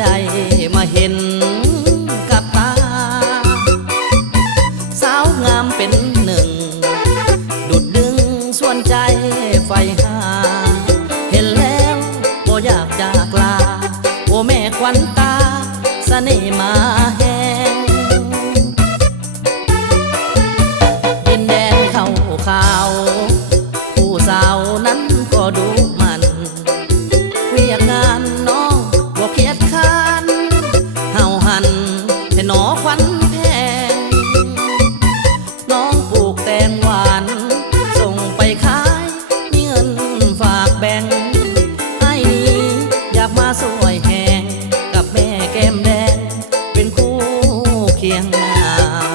ได้มาเห็นกับตาสาวงามเป็นหนึ่งดุดดึงส่วนใจไฟหาเห็นแล้วบ่อยากจากลาโอ้แม่ควันตาเสน่ห์มาแหงดินแดนเขาขาวผู้สาวนั้นก็ดูมันเวียกงานน้องบ่เคียดค้านเฮาหันให้หนอควันแพงน้องปลูกแตงหวานส่งไปขายมีเงินฝากแบ่งไอ้นี้อยากมาสวยแหงกับแม่แก้มแดงเป็นคู่เคียงนา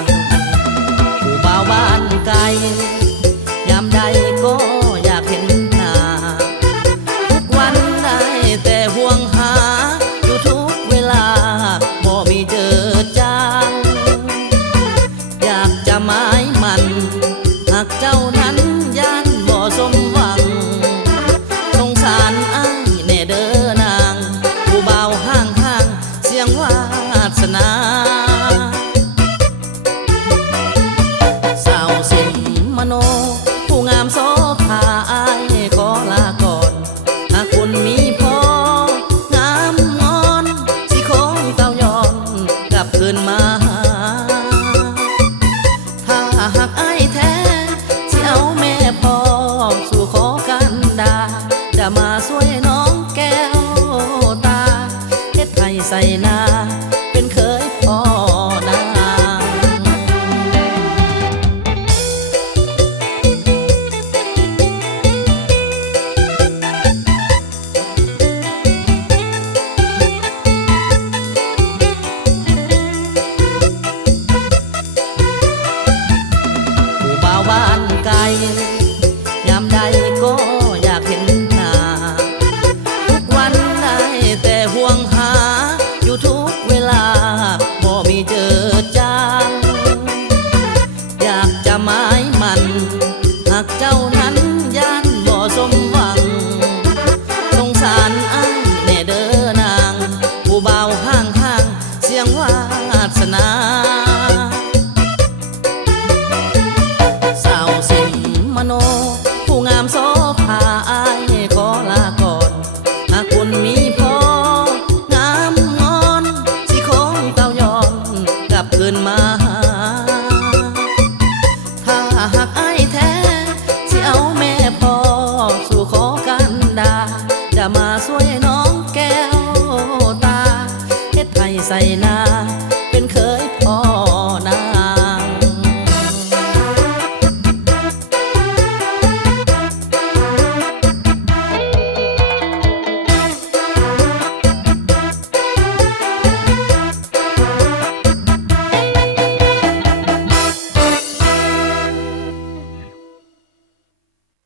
งผู้บ่าวบ้านไกลยามใดก็อยากเห็นหน้าทุกวันได้แต่ห่วงหาอยู่ทุกเวลาบ่มีเจอจางอยากจะหมายมันหากเจ้านั้นย่านบ่สมหวังสงสารอ้ายแน่เด้อนางผู้บ่าวห่างห่างเสียงวาสนาสาวสิมมโนผู้งามโสภาอ้ายขอลาก่อนหากคุณมีพองามงอนสิคงเต้าย้อนกลับคืนมาหาถ้าหากอ้ายแท้สิเอาแม่พ่อสู่ขอกันดาจะมาช่วยน้องแก้วตาเฮ็ดให้ใส่นาเป็นเคยพ่อนางผู้บ่าวบ้านไกลยามใดก็อยากเห็นหน้าทุกวันได้แต่ห่วงหาอยู่ทุกเวลาบ่มีเจอจางอยากจะหมายมันหากเจ้านั้นย่านบ่สมหวังสงสารอ้ายแน่เด้อนางผู้บ่าวห่างห่างเสียงวาสนาสาวสิมมโนผู้งามโสภาอ้ายขอลาก่อนหากคุณมีพองามงอนสิคงเต้าย้อนกลับคืนมาหาถ้าหากอ้ายแท้สิเอาแม่พ่อสู่ขอกันดาจะมาช่วยน้องแก้วตาเฮ็ดให้ใส่นา